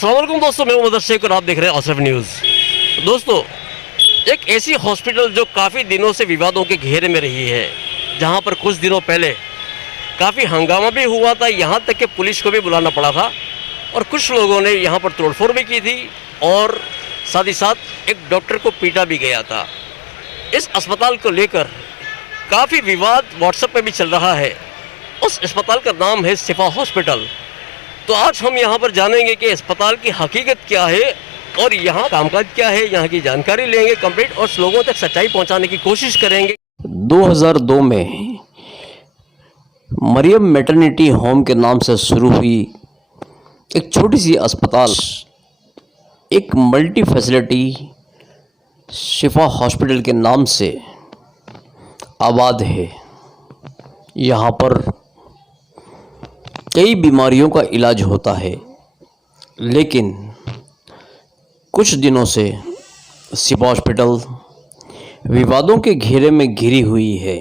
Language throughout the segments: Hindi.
अस्सलाम वालेकुम दोस्तों, मैं उमर शेख और आप देख रहे हैं असरफ न्यूज़। दोस्तों, एक ऐसी हॉस्पिटल जो काफ़ी दिनों से विवादों के घेरे में रही है, जहां पर कुछ दिनों पहले काफ़ी हंगामा भी हुआ था, यहां तक कि पुलिस को भी बुलाना पड़ा था और कुछ लोगों ने यहां पर तोड़फोड़ भी की थी और साथ ही साथ एक डॉक्टर को पीटा भी गया था। इस अस्पताल को लेकर काफ़ी विवाद व्हाट्सएप पे भी चल रहा है। उस अस्पताल का नाम है शिफा हॉस्पिटल। तो आज हम यहाँ पर जानेंगे कि अस्पताल की हकीकत क्या है और यहाँ कामकाज क्या है, यहाँ की जानकारी लेंगे कंप्लीट और लोगों तक सच्चाई पहुँचाने की कोशिश करेंगे। 2002 में मरियम मैटरनिटी होम के नाम से शुरू हुई एक छोटी सी अस्पताल एक मल्टी फैसिलिटी शिफा हॉस्पिटल के नाम से आबाद है। यहाँ पर कई बीमारियों का इलाज होता है, लेकिन कुछ दिनों से शिफा हॉस्पिटल विवादों के घेरे में घिरी हुई है।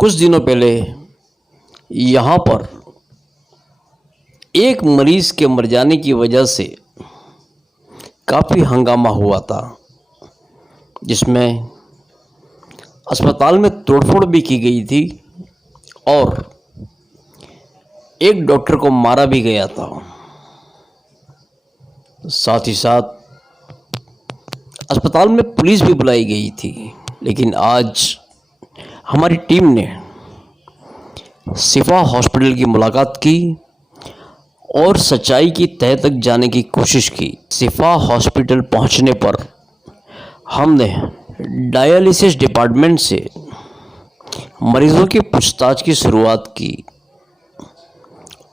कुछ दिनों पहले यहाँ पर एक मरीज के मर जाने की वजह से काफ़ी हंगामा हुआ था, जिसमें अस्पताल में तोड़फोड़ भी की गई थी और एक डॉक्टर को मारा भी गया था। साथ ही साथ अस्पताल में पुलिस भी बुलाई गई थी। लेकिन आज हमारी टीम ने शिफा हॉस्पिटल की मुलाकात की और सच्चाई की तह तक जाने की कोशिश की। शिफा हॉस्पिटल पहुंचने पर हमने डायलिसिस डिपार्टमेंट से मरीज़ों की पूछताछ की शुरुआत की।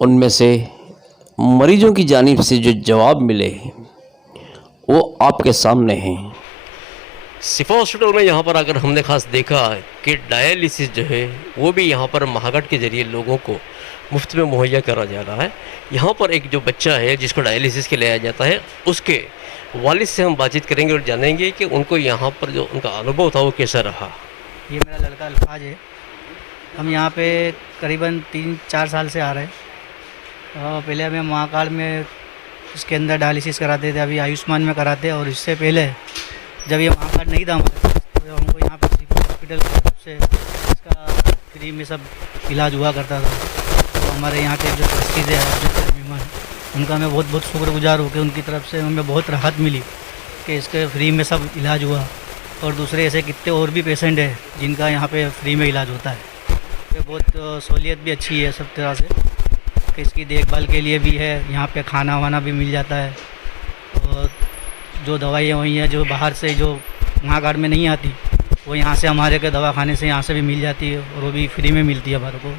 उनमें से मरीजों की जानिब से जो जवाब मिले वो आपके सामने हैं। शिफा हॉस्पिटल में यहाँ पर आकर हमने खास देखा कि डायलिसिस जो है वो भी यहाँ पर महागठ के ज़रिए लोगों को मुफ्त में मुहैया करा जा रहा है। यहाँ पर एक जो बच्चा है जिसको डायलिसिस के लिए आया जाता है, उसके वालिद से हम बातचीत करेंगे और जानेंगे कि उनको यहाँ पर जो उनका अनुभव था वो कैसा रहा। ये मेरा लड़का अल्फाज है। हम यहाँ पे करीबन 3-4 साल से आ रहे हैं। पहले हमें महाकाल में इसके अंदर डायलिसिस कराते थे, अभी आयुष्मान में कराते। और इससे पहले जब ये महाकाल नहीं था हमारे तो हमको यहाँ पे शिफा हॉस्पिटल की तरफ से इसका फ्री में सब इलाज हुआ करता था। तो हमारे यहाँ के जो ट्रस्टीज़ है मेहमान, उनका मैं बहुत बहुत शुक्रगुजार हूँ कि उनकी तरफ से हमें बहुत राहत मिली कि इसके फ्री में सब इलाज हुआ। और दूसरे ऐसे कितने और भी पेशेंट हैं जिनका यहाँ पे फ्री में इलाज होता है। तो बहुत सहूलियत भी अच्छी है सब तरह से कि इसकी देखभाल के लिए भी है, यहाँ पे खाना वाना भी मिल जाता है। और जो दवाइयाँ वही हैं जो बाहर से जो महाकाल में नहीं आती वो यहाँ से हमारे के दवाखाने से यहाँ से भी मिल जाती है और वो भी फ्री में मिलती है हमारे को,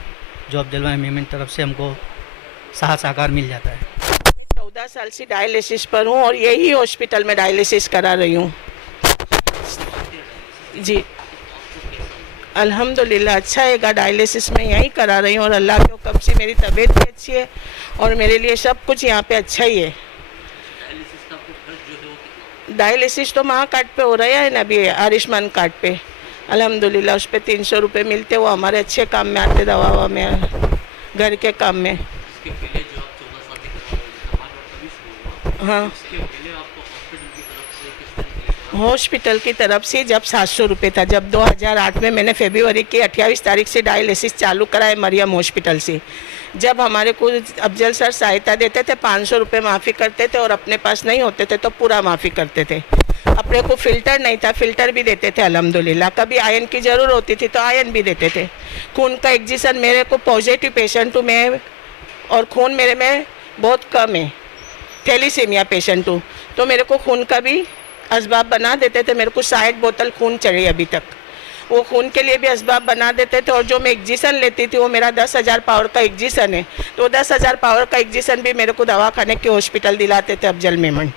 जो अब्दुल मेमन तरफ से हमको साकार मिल जाता है। 14 साल से डायलिसिस पर हूँ और यही हॉस्पिटल में डायलिसिस करा रही हूँ जी। अल्हम्दुलिल्लाह अच्छा है, डायलिसिस में यहीं करा रही हूँ और अल्लाह के हुक्म से मेरी तबीयत भी अच्छी है और मेरे लिए सब कुछ यहाँ पे अच्छा ही है। डायलिसिस तो महाकार्ड पे हो रहा है ना अभी, आयुष्मान कार्ड पे अल्हम्दुलिल्लाह उस पर 300 रुपये मिलते, वो हमारे अच्छे काम में आते, दवा में, घर के काम में। हाँ, हॉस्पिटल की तरफ से जब 700 रुपये था, जब 2008 में मैंने फरवरी की 28 तारीख से डायलिसिस चालू कराए मरियम हॉस्पिटल से। जब हमारे को अफजल सर सहायता देते थे 500 रुपये माफ़ी करते थे और अपने पास नहीं होते थे तो पूरा माफ़ी करते थे। अपने को फ़िल्टर नहीं था, फ़िल्टर भी देते थे अल्हम्दुलिल्लाह। कभी आयन की ज़रूरत होती थी तो आयन भी देते थे। खून का इंजेक्शन, मेरे को पॉजिटिव पेशेंट हूँ मैं और खून मेरे में बहुत कम है, थैलीसीमिया पेशेंट हूँ, तो मेरे को खून का भी असबाब बना देते थे। मेरे को 60 बोतल खून चढ़ी अभी तक, वो खून के लिए भी असबाब बना देते थे। और जो मैं इंजेक्शन लेती थी वो मेरा 10,000 पावर का इंजेक्शन है, तो 10,000 पावर का इंजेक्शन भी मेरे को दवाखाने के हॉस्पिटल दिलाते थे अफजल मेमन।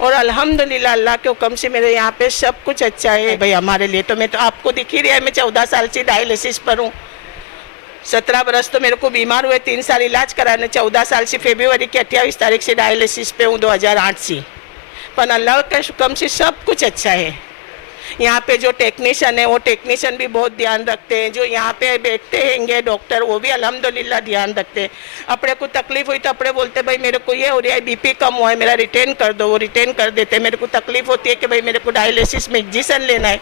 और अल्हम्दुलिल्लाह अल्लाह के हुक्म से मेरे यहाँ पे सब कुछ अच्छा है भाई हमारे लिए। तो मैं तो आपको दिख ही रहा है, मैं 14 साल से डायलिसिस पर हूँ। 17 बरस तो मेरे को बीमार हुए, 3 साल इलाज कराने, 14 साल से फरवरी की 28 तारीख से डायलिसिस पे हूँ 2008 से। पर अल्लाह के हुक्म से सब कुछ अच्छा है। यहाँ पे जो टेक्नीशियन है वो टेक्नीशियन भी बहुत ध्यान रखते हैं, जो यहाँ पे बैठते हैंगे डॉक्टर वो भी अल्हम्दुलिल्लाह ध्यान रखते हैं। अपने को तकलीफ हुई तो अपने बोलते भाई मेरे को ये हो रहा है, बीपी कम हुआ है, मेरा रिटर्न कर दो, वो रिटर्न कर देते हैं। मेरे को तकलीफ होती है कि भाई मेरे को डायलिसिस में इंजेक्शन लेना है,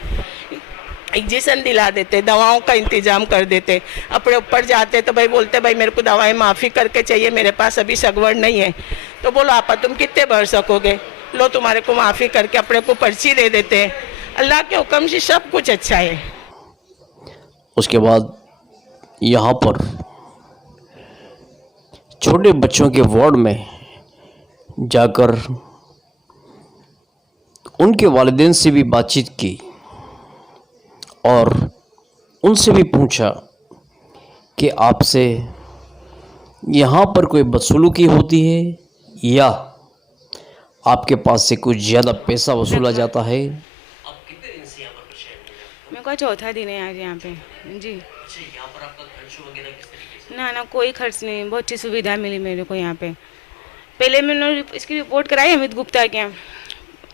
इंजेक्शन दिला देते, दवाओं का इंतजाम कर देते। अपने ऊपर जाते तो भाई बोलते भाई मेरे को दवाएं माफ़ी करके चाहिए, मेरे पास अभी सगवड़ नहीं है। तो बोलो आपा तुम कितने भर सकोगे, लो तुम्हारे को माफ़ी करके अपने को पर्ची दे देते हैं। अल्लाह के हुक्म से सब कुछ अच्छा है। उसके बाद यहाँ पर छोटे बच्चों के वार्ड में जाकर उनके वालिदैन से भी बातचीत की और उनसे भी पूछा कि आपसे यहाँ पर कोई बदसलूकी होती है या आपके पास से कुछ ज़्यादा पैसा वसूला जाता है। आप कितने दिन से यहाँ पर मेरे को चौथा दिन है आज यहाँ पे जी। यहाँ पर आपका खर्च वगैरह किस तरीके से? ना कोई खर्च नहीं, बहुत अच्छी सुविधा मिली मेरे को यहाँ पे। पहले मैंने इसकी रिपोर्ट कराई अमित गुप्ता के यहाँ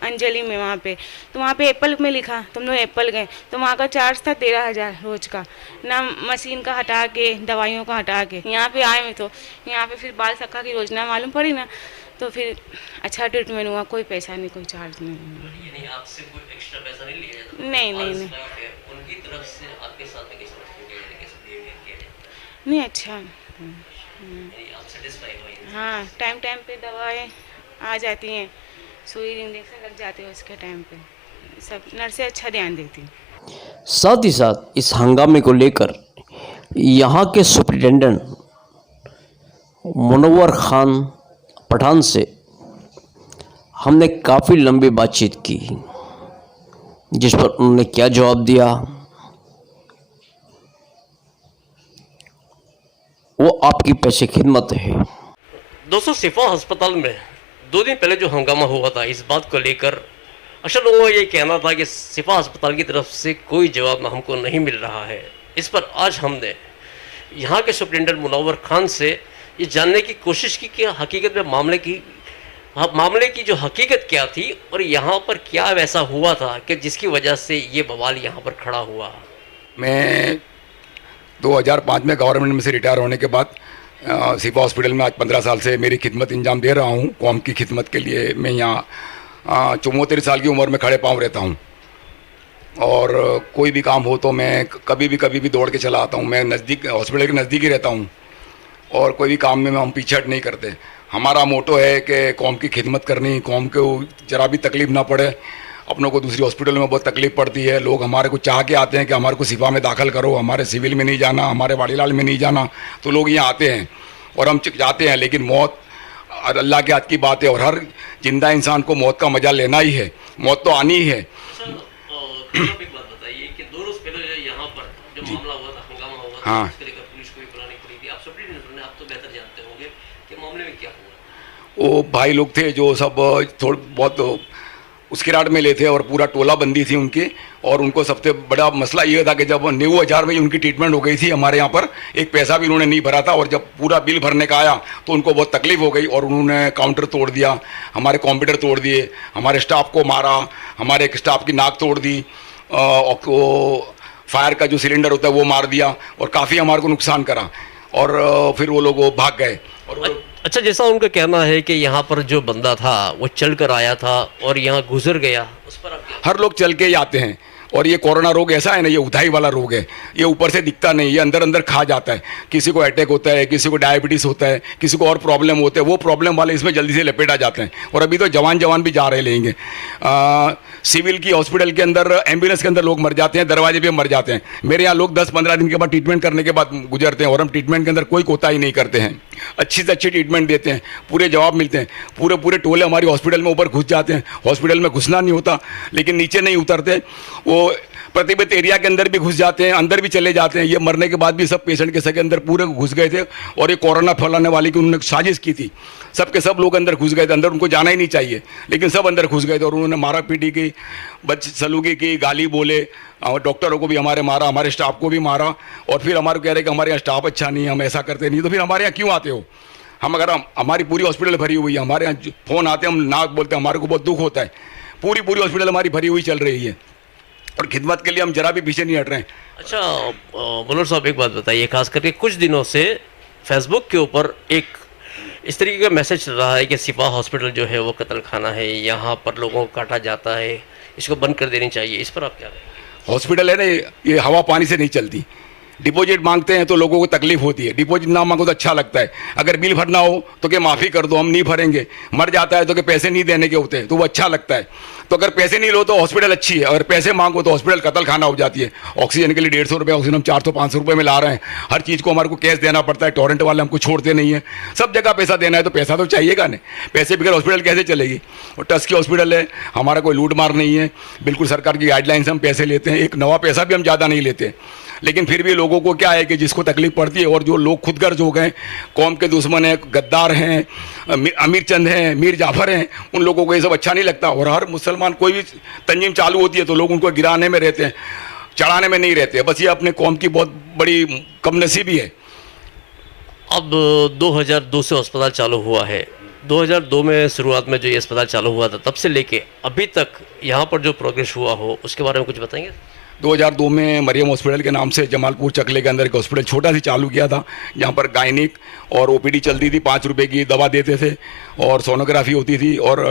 अंजलि में, वहाँ पे तो वहाँ पे एप्पल में लिखा, तुम लोग एप्पल गए तो वहाँ का चार्ज था 13,000 रोज का, ना मशीन का हटा के दवाइयों का हटा के। यहाँ पे आए मैं तो यहाँ पे फिर बाल सखा की योजना मालूम पड़ी ना, तो फिर अच्छा ट्रीटमेंट हुआ, कोई पैसा नहीं, कोई चार्ज नहीं। यानी आपसे कोई एक्स्ट्रा पैसा नहीं लिया जाता? नहीं। उनकी तरफ से आपके साथ में कैसे बिहेवियर किया जाता? नहीं अच्छा। आप सेटिस्फाई हुए? हाँ, टाइम पे दवाएं आ जाती हैं, सुई इंजेक्शन लग जाते हैं उसके टाइम पे, सब नर्सें अच्छा ध्यान देती हैं। साथ ही साथ इस हंगामे को लेकर यहाँ के सुप्रिटेंडेंट मुनव्वर खान पठान से हमने काफ़ी लंबी बातचीत की, जिस पर उन्होंने क्या जवाब दिया वो आपकी पेशे खिदमत है। दोस्तों, शिफा अस्पताल में 2 दिन पहले जो हंगामा हुआ था, इस बात को लेकर अक्सर लोगों का ये कहना था कि शिफा अस्पताल की तरफ से कोई जवाब हमको नहीं मिल रहा है। इस पर आज हमने यहाँ के सुप्रिटेंडेंट मुनव्वर खान से ये जानने की कोशिश की कि हकीकत में मामले की जो हकीकत क्या थी और यहाँ पर क्या वैसा हुआ था कि जिसकी वजह से ये बवाल यहाँ पर खड़ा हुआ। मैं 2005 में गवर्नमेंट में से रिटायर होने के बाद शिफा हॉस्पिटल में आज 15 साल से मेरी खिदमत इंजाम दे रहा हूँ। कौम की खिदमत के लिए मैं यहाँ 74 साल की उम्र में खड़े पाँव रहता हूँ और कोई भी काम हो तो मैं कभी भी दौड़ के चला आता हूँ। मैं हॉस्पिटल के नज़दीक ही रहता हूँ और कोई भी काम में हम पीछे हट नहीं करते। हमारा मोटो है कि कौम की खिदमत करनी, कौम को जरा भी तकलीफ़ ना पड़े। अपनों को दूसरी हॉस्पिटल में बहुत तकलीफ़ पड़ती है, लोग हमारे को चाह के आते हैं कि हमारे को शिफा में दाखिल करो, हमारे सिविल में नहीं जाना, हमारे वाड़ीलाल में नहीं जाना, तो लोग यहाँ आते हैं और हम जाते हैं। लेकिन मौत अल्लाह के हाथ की बात है और हर जिंदा इंसान को मौत का मजा लेना ही है, मौत तो आनी ही है। एक बात बताइए कि 2 रोज पहले यहाँ पर जो मामला हुआ था, हंगामा हुआ था, हाँ, उसके लेकर पुलिस को भी बुलानी पड़ी थी। आप सुप्रिटेंडेंट, आप तो बेहतर जानते होंगे कि मामले में क्या हुआ। वो भाई लोग थे जो सब थोड़ा बहुत उसके राट में ले थे और पूरा टोला बंदी थी उनकी, और उनको सबसे बड़ा मसला ये था कि जब 90,000 में उनकी ट्रीटमेंट हो गई थी हमारे यहाँ पर, एक पैसा भी उन्होंने नहीं भरा था, और जब पूरा बिल भरने का आया तो उनको बहुत तकलीफ हो गई और उन्होंने काउंटर तोड़ दिया, हमारे कंप्यूटर तोड़ दिए, हमारे स्टाफ को मारा, हमारे एक स्टाफ की नाक तोड़ दी, और फायर का जो सिलेंडर होता है वो मार दिया और काफ़ी हमारे को नुकसान करा, और फिर वो लोग भाग गए। और अच्छा, जैसा उनका कहना है कि यहाँ पर जो बंदा था वो चल कर आया था और यहाँ गुजर गया, उस पर आप हर लोग चल के ही आते हैं, और ये कोरोना रोग ऐसा है ना, ये उधाई वाला रोग है, ये ऊपर से दिखता नहीं, ये अंदर अंदर खा जाता है। किसी को अटैक होता है, किसी को डायबिटीज़ होता है, किसी को और प्रॉब्लम होते हैं, वो प्रॉब्लम वाले इसमें जल्दी से लपेटा जाते हैं। और अभी तो जवान भी जा रहे लेंगे। सिविल की हॉस्पिटल के अंदर, एम्बुलेंस के अंदर लोग मर जाते हैं, दरवाजे पे मर जाते हैं। मेरे यहाँ लोग 10-15 दिन के बाद ट्रीटमेंट करने के बाद गुजरते हैं, और हम ट्रीटमेंट के अंदर कोई कोताही नहीं करते हैं, अच्छी से अच्छी ट्रीटमेंट देते हैं, पूरे जवाब मिलते हैं। पूरे टोले हमारी हॉस्पिटल में ऊपर घुस जाते हैं, हॉस्पिटल में घुसना नहीं होता लेकिन नीचे नहीं उतरते, वो प्रतिबंधित एरिया के अंदर भी घुस जाते हैं, अंदर भी चले जाते हैं। ये मरने के बाद भी सब पेशेंट के सके अंदर पूरे घुस गए थे, और ये कोरोना फैलाने वाली की उन्होंने साजिश की थी, सब के सब लोग अंदर घुस गए थे, अंदर उनको जाना ही नहीं चाहिए लेकिन सब अंदर घुस गए थे, और उन्होंने मारा पीटी की, बदसलूकी की, गाली बोले, और डॉक्टरों को भी हमारे मारा, हमारे स्टाफ को भी मारा, और फिर हमारे कह रहे कि हमारे यहाँ स्टाफ अच्छा नहीं है, हम ऐसा करते नहीं, तो फिर हमारे यहाँ क्यों आते हो? अगर हमारी पूरी हॉस्पिटल भरी हुई है, हमारे यहाँ फ़ोन आते हैं, हम ना बोलते हैं, हमारे को बहुत दुख होता है। पूरी हॉस्पिटल हमारी भरी हुई चल रही है, और खिदमत के लिए हम जरा भी पीछे नहीं हट रहे हैं। अच्छा मनोहर साहब, एक बात बताइए, खास करके कुछ दिनों से फेसबुक के ऊपर एक इस तरीके का मैसेज चल रहा है कि सिपा हॉस्पिटल जो है वो कत्ल खाना है, यहाँ पर लोगों को काटा जाता है, इसको बंद कर देनी चाहिए। इस पर आप क्या कहें? हॉस्पिटल है ना, ये हवा पानी से नहीं चलती। डिपॉजिट मांगते हैं तो लोगों को तकलीफ होती है, डिपॉजिट ना मांगो तो अच्छा लगता है। अगर बिल भरना हो तो क्या माफ़ी कर दो, हम नहीं भरेंगे। मर जाता है तो क्या पैसे नहीं देने के होते हैं, तो वो अच्छा लगता है। तो अगर पैसे नहीं लो तो हॉस्पिटल अच्छी है, अगर पैसे मांगो तो हॉस्पिटल कत्ल खाना हो जाती है। ऑक्सीजन के लिए 150 रुपये ऑक्सीजन हम 400-500 रुपये में ला रहे हैं। हर चीज़ को हमारे को कैश देना पड़ता है, टोरेंट वाले हमको छोड़ते नहीं है। सब जगह पैसा देना है तो पैसा तो चाहिएगा नहीं, पैसे बगैर हॉस्पिटल कैसे चलेगी। और ट्रस्ट की हॉस्पिटल है, हमारा कोई लूट मार नहीं है, बिल्कुल सरकार की गाइडलाइन से हम पैसे लेते हैं। एक नवा पैसा भी हम ज़्यादा नहीं लेते, लेकिन फिर भी लोगों को क्या है कि जिसको तकलीफ पड़ती है, और जो लोग खुदगर्ज हो गए, कौम के दुश्मन हैं, गद्दार हैं, अमीर चंद हैं, मीर जाफर हैं, उन लोगों को ये सब अच्छा नहीं लगता। और हर मुसलमान कोई भी तंजीम चालू होती है तो लोग उनको गिराने में रहते हैं, चढ़ाने में नहीं रहते। बस ये अपने कौम की बहुत बड़ी कमनसीबी है। अब 2002 से अस्पताल चालू हुआ है। 2002 में शुरुआत में जो ये अस्पताल चालू हुआ था, तब से लेके अभी तक यहाँ पर जो प्रोग्रेस हुआ हो उसके बारे में कुछ बताएंगे? 2002 में मरियम हॉस्पिटल के नाम से जमालपुर चकले के अंदर एक हॉस्पिटल छोटा सी चालू किया था, जहाँ पर गायनिक और ओपीडी चलती थी, 5 रुपये की दवा देते थे और सोनोग्राफी होती थी और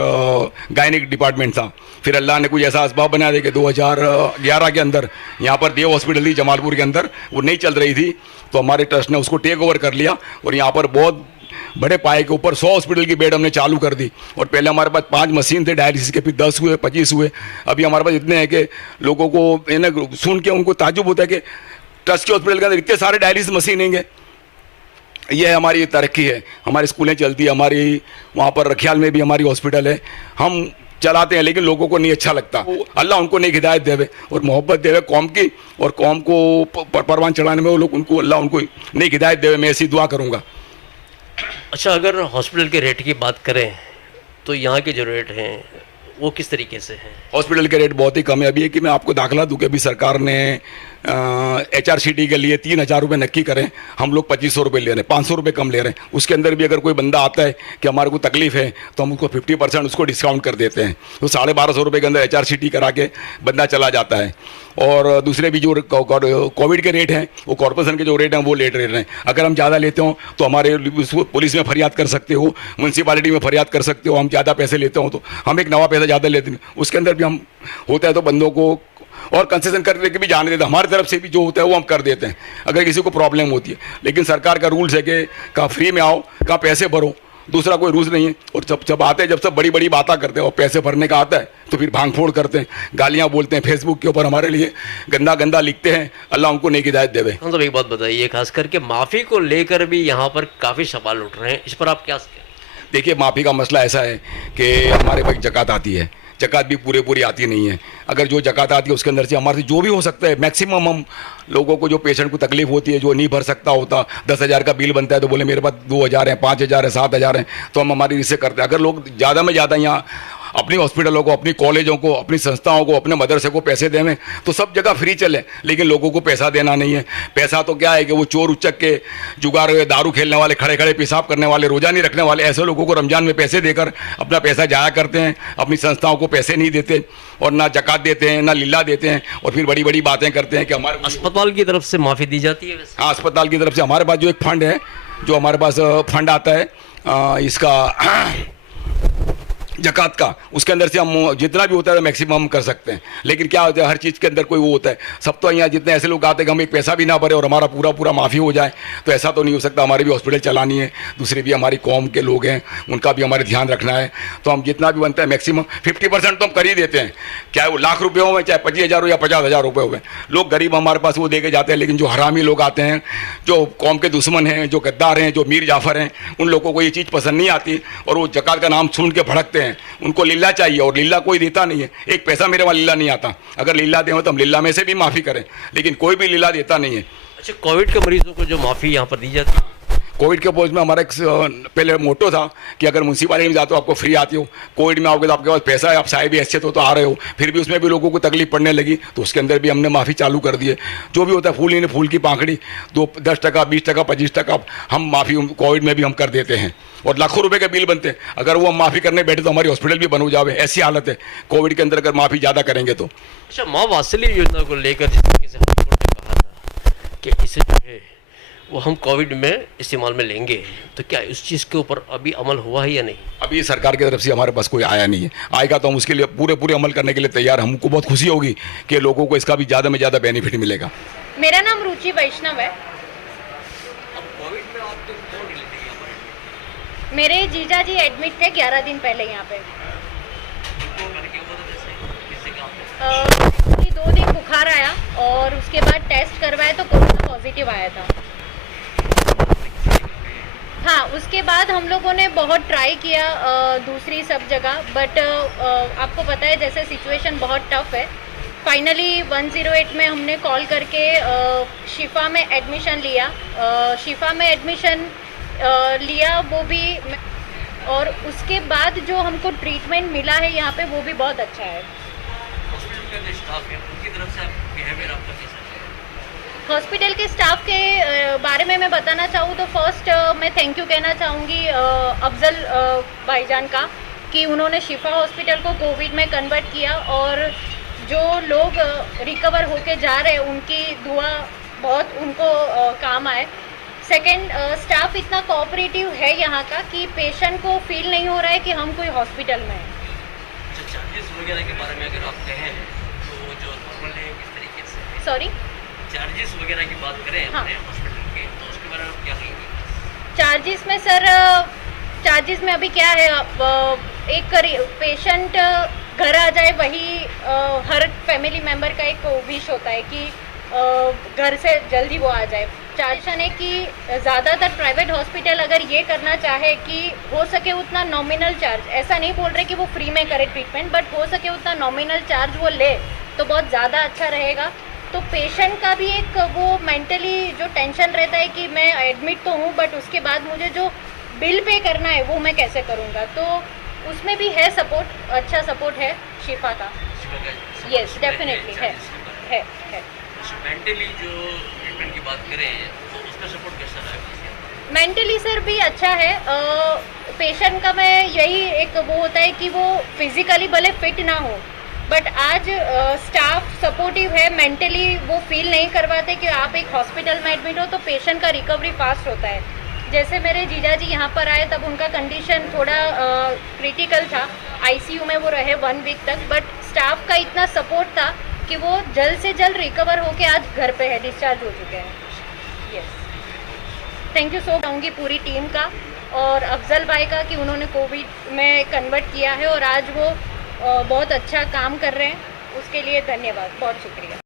गायनिक डिपार्टमेंट था। फिर अल्लाह ने कुछ ऐसा असबाब बना दिया कि 2011 के अंदर यहाँ पर देव हॉस्पिटल थी जमालपुर के अंदर, वो नहीं चल रही थी, तो हमारे ट्रस्ट ने उसको टेक ओवर कर लिया और यहाँ पर बहुत बड़े पाए के ऊपर 100 हॉस्पिटल की बेड हमने चालू कर दी। और पहले हमारे पास 5 मशीन थे डायलिसिस के, फिर 10 हुए, 25 हुए। अभी हमारे पास इतने हैं कि लोगों को इन्हें सुन के उनको ताजुब होता है कि ट्रस्ट के हॉस्पिटल के अंदर इतने सारे डायलिसिस मशीन होंगे। ये हमारी तरक्की है, हमारी स्कूलें चलती है, हमारी वहाँ पर रखियाल में भी हमारी हॉस्पिटल है, हम चलाते हैं, लेकिन लोगों को नहीं अच्छा लगता। अल्लाह उनको नेक हिदायत देवे और मोहब्बत देवे कौम की, और कौम को परवान चढ़ाने में वो लोग उनको अल्लाह उनको नेक हिदायत देवे, मैं ऐसी दुआ करूँगा। अच्छा, अगर हॉस्पिटल के रेट की बात करें तो यहाँ के जो रेट हैं वो किस तरीके से हैं? हॉस्पिटल के रेट बहुत ही कम है। अभी है कि मैं आपको दाखला दूँ कि अभी सरकार ने HRCT के लिए 3,000 रुपये नक्की करें, हम लोग 2,500 रुपये ले रहे हैं, 500 रुपये कम ले रहे हैं। उसके अंदर भी अगर कोई बंदा आता है कि हमारे को तकलीफ है तो हम उसको 50% उसको डिस्काउंट कर देते हैं, तो 1,250 रुपये के अंदर HRCT करा के बंदा चला जाता है। और दूसरे भी जो कोविड के रेट हैं, वो कॉर्पोरेशन के जो रेट हैं वो लेट रेट हैं। अगर हम ज़्यादा लेते हो तो हमारे पुलिस में फरियाद कर सकते हो, म्यूनसिपालिटी में फरियाद कर सकते हो। हम ज़्यादा पैसे लेते हो तो हम एक नवा पैसा ज़्यादा लेते हैं, उसके अंदर भी हम होता है तो बंदों को और कंसेशन करने के भी जाने देते हैं। हमारी तरफ से भी जो होता है वो हम कर देते हैं अगर किसी को प्रॉब्लम होती है। लेकिन सरकार का रूल्स है कि कहाँ फ्री में आओ, कहाँ पैसे भरो, दूसरा कोई रूल्स नहीं है। और जब आते हैं, जब सब बड़ी बड़ी बातें करते हैं और पैसे भरने का आता है तो फिर भांग फोड़ करते हैं, गालियाँ बोलते हैं, फेसबुक के ऊपर हमारे लिए गंदा गंदा लिखते हैं। अल्लाह उनको नेक हिदायत देवे। हम सब एक बात बताइए, खास करके माफ़ी को लेकर भी यहाँ पर काफ़ी सवाल उठ रहे हैं, इस पर आप क्या? देखिए, माफ़ी का मसला ऐसा है कि हमारे पास जकात आती है, जकात भी पूरी आती नहीं है। अगर जो जकात आती है उसके अंदर से हमारे से जो भी हो सकता है मैक्सिमम हम लोगों को, जो पेशेंट को तकलीफ होती है, जो नहीं भर सकता होता, 10,000 का बिल बनता है तो बोले मेरे पास 2,000 है, 5,000 है, 7,000 है, तो हम हमारी रिस्क करते हैं। अगर लोग ज़्यादा में ज़्यादा यहाँ अपनी हॉस्पिटलों को, अपनी कॉलेजों को, अपनी संस्थाओं को, अपने मदरसे को पैसे देवें तो सब जगह फ्री चले, लेकिन लोगों को पैसा देना नहीं है। पैसा तो क्या है कि वो चोर उचक के, जुगार, दारू खेलने वाले, खड़े खड़े पेशाब करने वाले, रोजा नहीं रखने वाले, ऐसे लोगों को रमजान में पैसे देकर अपना पैसा जाया करते हैं। अपनी संस्थाओं को पैसे नहीं देते और ना जकात देते हैं, ना लिल्ला देते हैं, और फिर बड़ी बड़ी बातें करते हैं कि हमारे अस्पताल की तरफ से माफ़ी दी जाती है? हाँ, अस्पताल की तरफ से हमारे पास जो एक फंड है, जो हमारे पास फंड आता है इसका जकात का, उसके अंदर से हम जितना भी होता है मैक्सिमम हम कर सकते हैं। लेकिन क्या होता है, हर चीज़ के अंदर कोई वो होता है। सब तो यहाँ जितने ऐसे लोग आते हैं कि हम एक पैसा भी ना भरे और हमारा पूरा माफ़ी हो जाए, तो ऐसा तो नहीं हो सकता। हमारी भी हॉस्पिटल चलानी है, दूसरे भी हमारी कौम के लोग हैं, उनका भी हमारे ध्यान रखना है। तो हम जितना भी बनता है मैक्सिमम 50% तो हम कर ही देते हैं, चाहे वो लाख रुपये हो, चाहे 25,000 हो या 50,000 रुपये हो। लोग गरीब हमारे पास वो दे के जाते हैं, लेकिन जो हरामी लोग आते हैं, जो कौम के दुश्मन हैं, जो गद्दार हैं, जो मीर जाफर हैं, उन लोगों को ये चीज़ पसंद नहीं आती और वो जकात का नाम सुन के भड़कते हैं। उनको लीला चाहिए और लीला कोई देता नहीं है। एक पैसा मेरे वहाँ लीला नहीं आता। अगर लीला दें तो हम लीला में से भी माफ़ी करें, लेकिन कोई भी लीला देता नहीं है। अच्छा, कोविड के मरीजों को जो माफ़ी यहाँ पर दी जाती है, कोविड के पोस्ट में हमारा एक पहले मोटो था कि अगर म्यूनसिपालिटी में जाते हो आपको फ्री आती हो, कोविड में आओगे तो आपके पास पैसा है, आप साहिब भी हैसियत हो तो आ रहे हो, फिर भी उसमें भी लोगों को तकलीफ पड़ने लगी तो उसके अंदर भी हमने माफ़ी चालू कर दी है। जो भी होता है फूल इन्हें फूल की पाखड़ी 10%, 20%, 25% हम माफ़ी कोविड में भी हम कर देते हैं। और लाखों रुपए के बिल बनते हैं, अगर वो हम माफ़ी करने बैठे तो हमारी हॉस्पिटल भी बंद हो जावे, ऐसी हालत है कोविड के अंदर अगर माफ़ी ज़्यादा करेंगे तो। अच्छा, माँ वात्सल्य योजना को लेकर जिस तरीके से हाईकोर्ट ने कहा था कि इसे जो है वो हम कोविड में इस्तेमाल में लेंगे, तो क्या उस चीज़ के ऊपर अभी अमल हुआ है या नहीं? अभी सरकार की तरफ से हमारे पास कोई आया नहीं है, आएगा तो हम उसके लिए पूरे अमल करने के लिए तैयार। हमको बहुत खुशी होगी कि लोगों को इसका भी ज़्यादा में ज़्यादा बेनिफिट मिलेगा। मेरा नाम रुचि वैष्णव है। मेरे जीजा जी एडमिट थे 11 दिन पहले यहाँ पे। 2 दिन बुखार आया और उसके बाद टेस्ट करवाए तो कोरोना पॉजिटिव आया था। हाँ, उसके बाद हम लोगों ने बहुत ट्राई किया दूसरी सब जगह, बट आपको पता है जैसे सिचुएशन बहुत टफ है। फाइनली 108 में हमने कॉल करके शिफा में एडमिशन लिया। शिफा में एडमिशन लिया वो भी, और उसके बाद जो हमको ट्रीटमेंट मिला है यहाँ पे वो भी बहुत अच्छा है। हॉस्पिटल के स्टाफ के बारे में मैं बताना चाहूँ तो फर्स्ट मैं थैंक यू कहना चाहूँगी अफजल भाईजान का कि उन्होंने शिफा हॉस्पिटल को कोविड में कन्वर्ट किया, और जो लोग रिकवर होके जा रहे हैं उनकी दुआ बहुत उनको काम आए। सेकंड, स्टाफ इतना कोऑपरेटिव है यहाँ का कि पेशेंट को फील नहीं हो रहा है कि हम कोई हॉस्पिटल में हैं। चार्जेस वगैरह के बारे में अगर आप कहें तो जो नॉर्मल है किस तरीके से? सॉरी, चार्जेस वगैरह की बात करें हाँ, अपने हॉस्पिटल के, तो उसके बारे में आप क्या कहेंगे? चार्जेस में सर, चार्जेस में अभी क्या है, एक पेशेंट घर आ जाए वही हर फैमिली मेम्बर का एक विश होता है कि घर से जल्दी वो आ जाए। चार्ज है कि ज़्यादातर प्राइवेट हॉस्पिटल अगर ये करना चाहे कि हो सके उतना नॉमिनल चार्ज, ऐसा नहीं बोल रहे कि वो फ्री में करे ट्रीटमेंट, बट हो सके उतना नॉमिनल चार्ज वो ले तो बहुत ज़्यादा अच्छा रहेगा। तो पेशेंट का भी एक वो मेंटली जो टेंशन रहता है कि मैं एडमिट तो हूँ बट उसके बाद मुझे जो बिल पे करना है वो मैं कैसे करूँगा, तो उसमें भी है सपोर्ट, अच्छा सपोर्ट है शिफा का। यस, डेफिनेटली है। मेंटली जो ट्रीटमेंट की बात करें तो उसका सपोर्ट कैसा रहेगा? मेंटली सर भी अच्छा है। पेशेंट का मैं यही एक वो होता है कि वो फिजिकली भले फिट ना हो बट आज स्टाफ सपोर्टिव है, मेंटली वो फील नहीं करवाते कि आप एक हॉस्पिटल में एडमिट हो, तो पेशेंट का रिकवरी फास्ट होता है। जैसे मेरे जीजा जी यहाँ पर आए तब उनका कंडीशन थोड़ा क्रिटिकल था, आईसीयू में वो रहे 1 वीक तक, बट स्टाफ का इतना सपोर्ट था कि वो जल्द से जल्द रिकवर होके आज घर पे है, डिस्चार्ज हो चुके हैं। यस, थैंक यू सो कहूँगी पूरी टीम का और अफजल भाई का कि उन्होंने कोविड में कन्वर्ट किया है और आज वो बहुत अच्छा काम कर रहे हैं, उसके लिए धन्यवाद, बहुत शुक्रिया।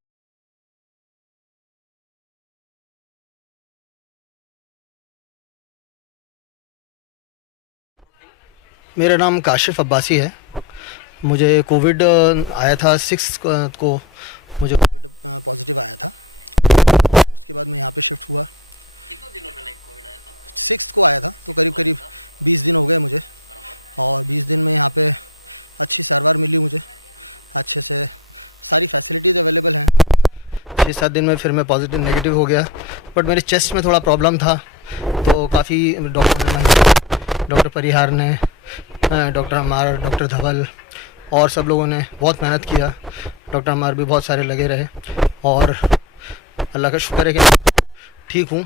मेरा नाम काशिफ अब्बासी है। मुझे कोविड आया था 6 को। मुझे छः 7 दिन में फिर मैं पॉजिटिव नेगेटिव हो गया, बट मेरे चेस्ट में थोड़ा प्रॉब्लम था, तो काफ़ी डॉक्टर परिहार ने, डॉक्टर अमार, डॉक्टर धवल और सब लोगों ने बहुत मेहनत किया। डॉक्टर अमार भी बहुत सारे लगे रहे और अल्लाह का शुक्र है कि ठीक हूँ,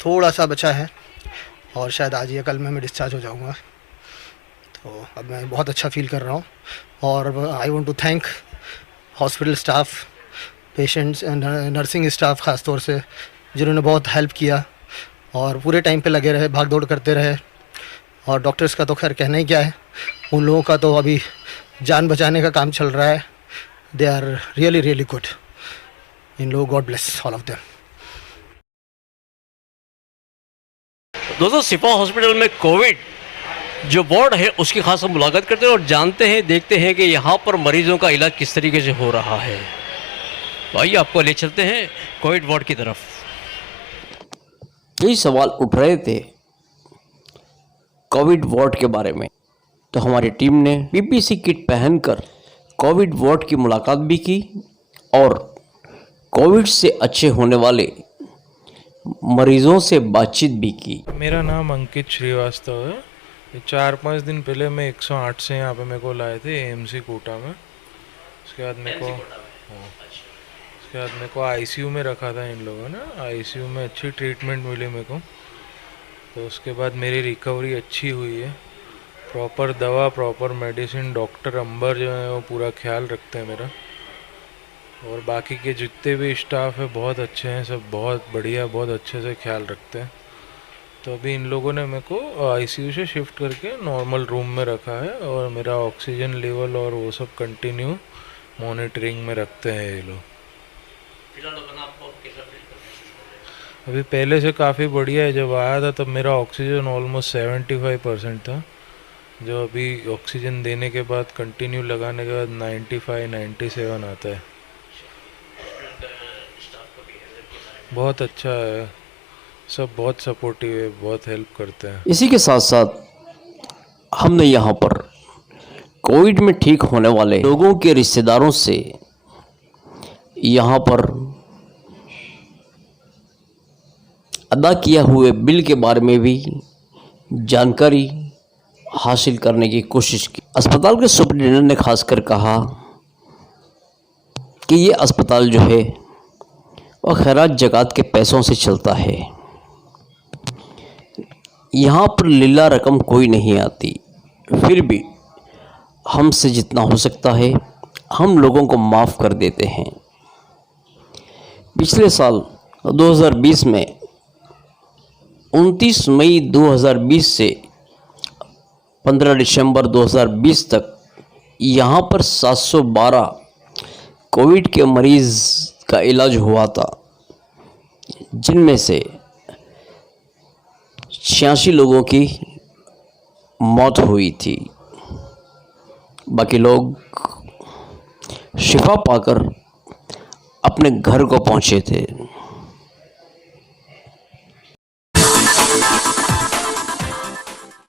थोड़ा सा बचा है और शायद आज या कल में मैं डिस्चार्ज हो जाऊँगा। तो अब मैं बहुत अच्छा फील कर रहा हूँ और I want to thank hospital staff, patients, nursing staff ख़ास तौर से, जिन्होंने बहुत हेल्प किया और पूरे टाइम पे लगे रहे, भाग दौड़ करते रहे। और डॉक्टर्स का तो खैर कहना ही क्या है, उन लोगों का तो अभी जान बचाने का काम चल रहा है। They are really really good. इन लोग, God bless all of them. दोस्तों, शिफा हॉस्पिटल में कोविड जो वार्ड है उसकी खास हम मुलाकात करते हैं और जानते हैं, देखते हैं कि यहाँ पर मरीजों का इलाज किस तरीके से हो रहा है। तो आइए आपको ले चलते हैं कोविड वार्ड की तरफ। कई सवाल उठ रहे थे कोविड वार्ड के बारे में, तो हमारी टीम ने पीपीसी किट पहनकर कोविड वार्ड की मुलाकात भी की और कोविड से अच्छे होने वाले मरीजों से बातचीत भी की। मेरा नाम अंकित श्रीवास्तव है। 4-5 दिन पहले मैं 108 से यहाँ पे मेरे को लाए थे एएमसी कोटा में। उसके बाद मेरे को आईसीयू में रखा था इन लोगों ने। आईसीयू में अच्छी ट्रीटमेंट मिली मेरे को, तो उसके बाद मेरी रिकवरी अच्छी हुई है। प्रॉपर दवा, प्रॉपर मेडिसिन, डॉक्टर अंबर जो है वो पूरा ख्याल रखते हैं मेरा, और बाकी के जितने भी स्टाफ है बहुत अच्छे हैं, सब बहुत बढ़िया, बहुत अच्छे से ख्याल रखते हैं। तो अभी इन लोगों ने मेरे को आईसीयू से शिफ्ट करके नॉर्मल रूम में रखा है, और मेरा ऑक्सीजन लेवल और वो सब कंटिन्यू मॉनिटरिंग में रखते हैं ये लोग। अभी पहले से काफ़ी बढ़िया है। जब आया था तब मेरा ऑक्सीजन ऑलमोस्ट 75% था, जो अभी ऑक्सीजन देने के बाद कंटिन्यू लगाने के बाद 95-97 आता है। बहुत अच्छा है, सब बहुत सपोर्टिव है, बहुत हेल्प करते हैं। इसी के साथ साथ हमने यहाँ पर कोविड में ठीक होने वाले लोगों के रिश्तेदारों से यहाँ पर अदा किया हुए बिल के बारे में भी जानकारी हासिल करने की कोशिश की। अस्पताल के सुपरिटेंडेंट ने खासकर कहा कि ये अस्पताल जो है वह खैरात जकात के पैसों से चलता है। यहाँ पर लीला रकम कोई नहीं आती, फिर भी हमसे जितना हो सकता है हम लोगों को माफ़ कर देते हैं। पिछले साल 2020 में 29 मई 2020 से 15 दिसंबर 2020 तक यहाँ पर 712 कोविड के मरीज़ का इलाज हुआ था, जिनमें से 86 लोगों की मौत हुई थी। बाकी लोग शिफा पाकर अपने घर को पहुंचे थे।